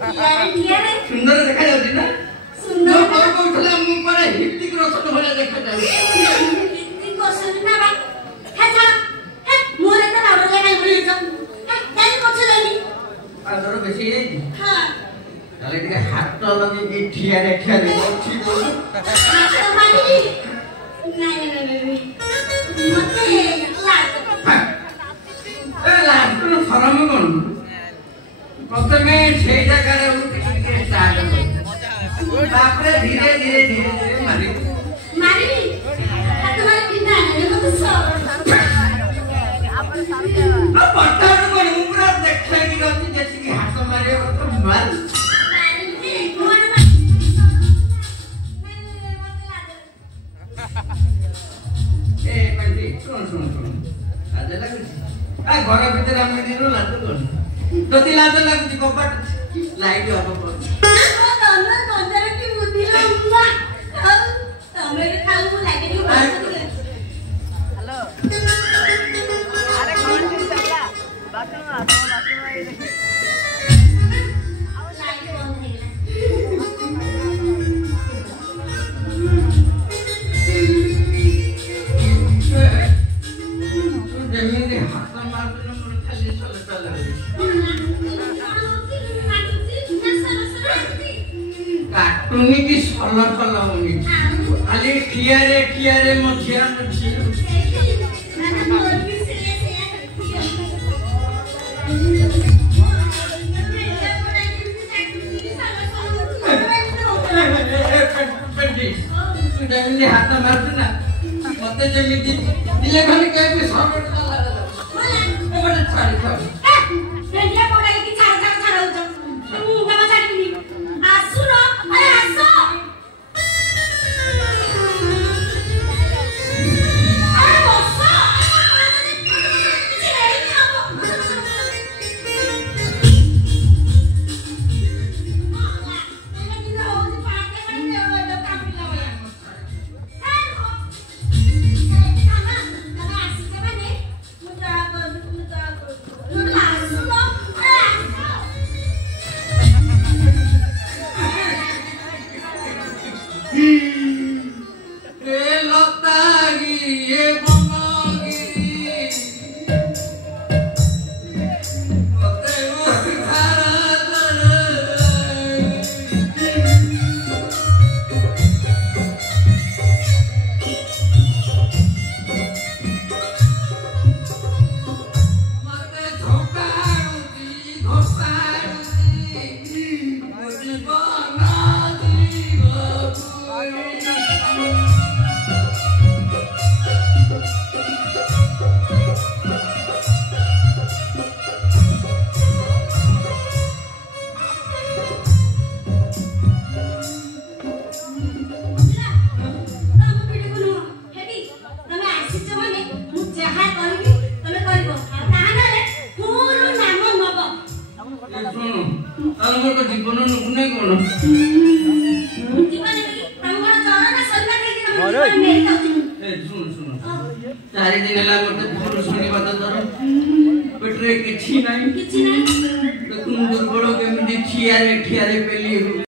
सुंदर देखा जाउची ना सुंदर को खला मु परे हिप्टिक रोशन होला देखा जाउची हिप्टिक रोशन ना बा हे जा हे मोरे त बाबा ले बोली जा हे जाई पछ जाई आदर बेसी हां ताले के हाथ लगे के ठिया रे छी बोल मानी नहीं मते लास्ट नो फरम कोन प्रथमे से जगह रे स्टार्ट हो तापरे धीरे धीरे धीरे धीरे मारी मारी तुम्हारे बिना है तो सब अपन सामने अब पट्टा को पूरा देखले की रहती जैसे कि हाथ मारे तो मार ए बंदी सुन आज लगे आ घर भीतर हम दिनो लात कोन कति लाज लागुची कपट लाइट अफ कर तमे कंदर की बुद्धि लंबा तमे खाऊ लागे नी हेलो अरे कौन दिन चला बाथरूम आई आओ लाइट बंद हे गेला तू जमीन रे हाथ मार दे मोर खाली चल काटुनी की सला सला होनी खाली खियारे मछिया मैंने मोर भी से जमीन हाथ मारत ना मते जमीन दिले खाली के भी सरट चला बोला बोले छाड़ी छाड़ी रेडिया कोड़ाई की छाड़ हो तुम बाबा छाड़ी आसु न अरे आसो अरे बसा सुन सुन चारि दिन हला मते भोर सुनी बात धर पेटरे किछि नाही किछि नाही तुम दुर्बल के मिति छियारे ठियारे पेली